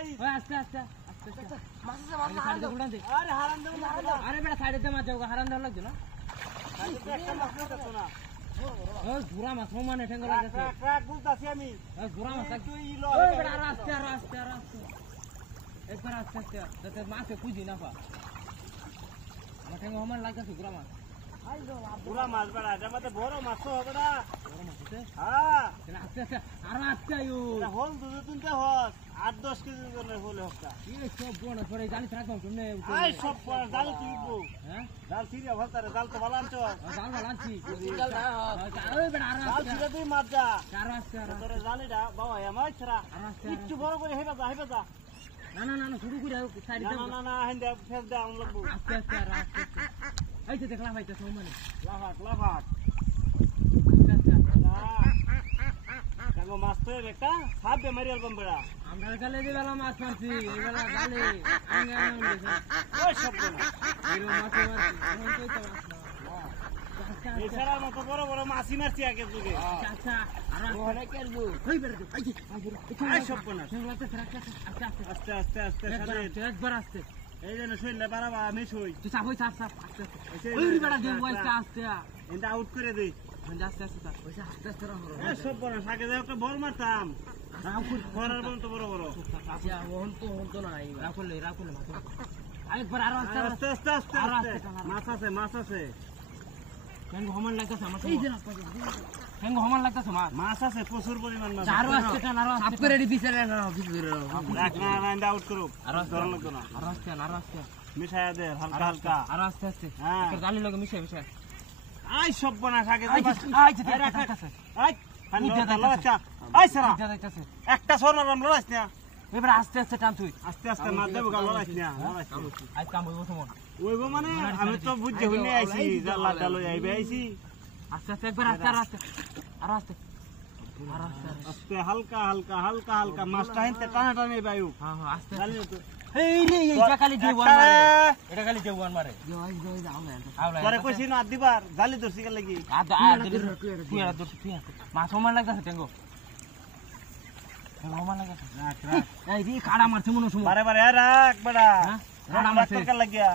ওই আস্তে আস্তে আস্তে মাছ আছে মাছ সাইডে গুড়ান দে আরে হারাম দে আরে বেটা সাইডে দে মাছ যাওগা হারাম দেওয়া লাগছে না সাইডে একটা মাছ তো না ও গুড়া মাছ মানে ঠেঙ্গা লাগছে ট্রাক বুঝতাছি আমি ও গুড়া মাছ তুই ইলো ওই বেটা আস্তে আস্তে আস্তে একবার আস্তে আস্তে যাতে মাছে খুঁজি না পা আমার ঠেঙ্গা আমার লাগছে গুড়া মাছ পুরা মাছ বেড়া এটা মধ্যে বড় মাছ হবে না বড় মাছ আছে হ্যাঁ আস্তে আস্তে আর আস্তে আয়ো হল দুধ তুলতে হস 8-10 কেজি করে হলে হস্তা এই সব বড় করে জানি রাখো তুমি আই সব জাল তুইবো হ্যাঁ জাল থিরিয়া ভলতারে জাল তো ভালো আনছো জাল ভালো আনছি জাল না ওই বেড়া আর জাল থিরা তুই মাছ যা আর আস্তে আর তোর জালিটা বাবা এমন ছড়া একটু বড় করে হেবা যা না না না শুরু করে সাইড দাও না না হেন্দা ফেস দাও লাগবো আস্তে আস্তে আর আস্তে এই যে দেখলা ভাইটা মানে লাফাক কাঙ্গো মাছ তো একটা সাপে মারিয়াল বম্বড়া আমরা গালে যে বেলা মাছ মারছি এই বেলা গালে আঙ্গা আঙ্গা ওই সব না এর মাছ মারছি এখন কই তো মাছ না এই সারা মত বড় বড় মাছই মারছি আগে যুগে আচ্ছা আর ওখানে কেলবো কই বের দে এই সব না সেগুলাতে আস্তে আস্তে আস্তে একবার আস্তে এই যে শৈলে বাড়াবা আমি শই তুই চাপ হই চাপ আস্তে আস্তে ওই বেড়া দে ওইটা আস্তে এটা আউট করে দে আস্তে আস্তে চাপ ওইটা আস্তে আস্তে রাখো এই সব বড় সাকে যে একটা বল মারতাম রাখুল ফরার বল তো বড় বড় আচ্ছা ওহন তো নাই রাখুল মাছ আরেকবার আর আস্তে আস্তে মাছ আছে কেন হমান লাগতাছে আমার এই যে কেন হমান লাগতাছে মাছ আছে প্রচুর পরিমাণ মাছ আরো আস্তে টান আরো সাপ করে রেডি পিছরে রাখ না না আউট করো আর ধর লাগতো না আর আস্তে মিশায়া দে হালকা হালকা আর আস্তে হ্যাঁ জালি লগে মিশায় আই সব বনা থাকে আই যে রাখ আই আই সারা একটা সরনাম লড়াইছ না এবার আস্তে আস্তে টান তুই আস্তে মার দেব গা লড়াইছ না আই কাম হইবো সমন ওইবো মানে আমি তো বুঝতে হইনি আইছি জাল্লা লই আইছি আস্তে একবার আস্তে হালকা মাছটা হেনতে টানা বায়ু হ্যাঁ আস্তে এই রে এইটা খালি দেওয়ান মারে এটা খালি দেওয়ান মারে পরে কইছি না দিবার জালি ধরছি কে লাগি তুই মাছ সমান লাগতাছে টেঙ্গো সমান লাগতাছে রাখ এই রে কাড়া মারছে মনে সময় বারে রাখ বড়া কাড়া মারছে কে লাগিয়া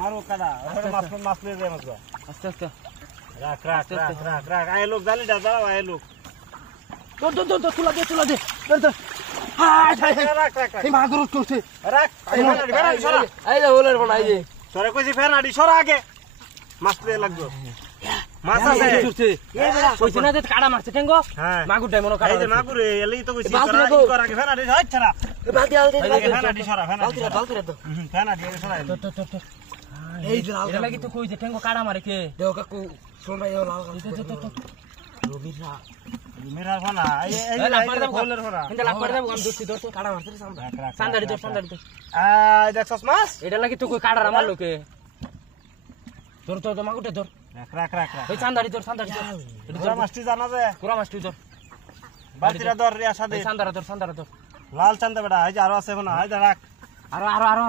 মারো কাড়া মাছ লয়ে যায় মাছ আস্তে রাখ আয় লোক জালিটা দাও আয় লোক তো তুলা দে ধর রাখ এই মাগুর চলছে রাখ ফেরাডি সরা এই যে ওলের বনাই যে সরে কইছি ফেরাডি সরা আগে মাছ লয়ে লাগবে মাছ আছে এই বেলা কইছ না যে কাড়া মারছে টেঙ্গো মাগুর ডাই মনো কাড়া এই যে মাগুরে এলেই তো কইছি সরা কর আগে ফেরাডি হাত ছাড়া বালতি ফেরাডি সরা বালতি তো ফেরাডি সরা তো এই যে এটা লাগি তো কই যে টেঙ্গো কাড়া মারে কে দেও কাকু সোনাই লাল তো রবিরা মেরা ফনা এই লাপার দাও গোলের ফনা এটা লাপার দাও গাম দস্তি দস্তি কাড়া মারছে সান্দাড়ি তো দেখছস মাছ এটা লাগি তো কই কাড়া মারলো কে তোর তো মাগুটে ধর রাখ ওই সান্দাড়ি এটা মাছটি জানা যায় পুরা মাছটি ধর বালতিরা ধর রিয়া সাদে সান্দাড়া ধর লাল চান্দা বেটা এই যে আরো আছে ফনা এই রাখ আরো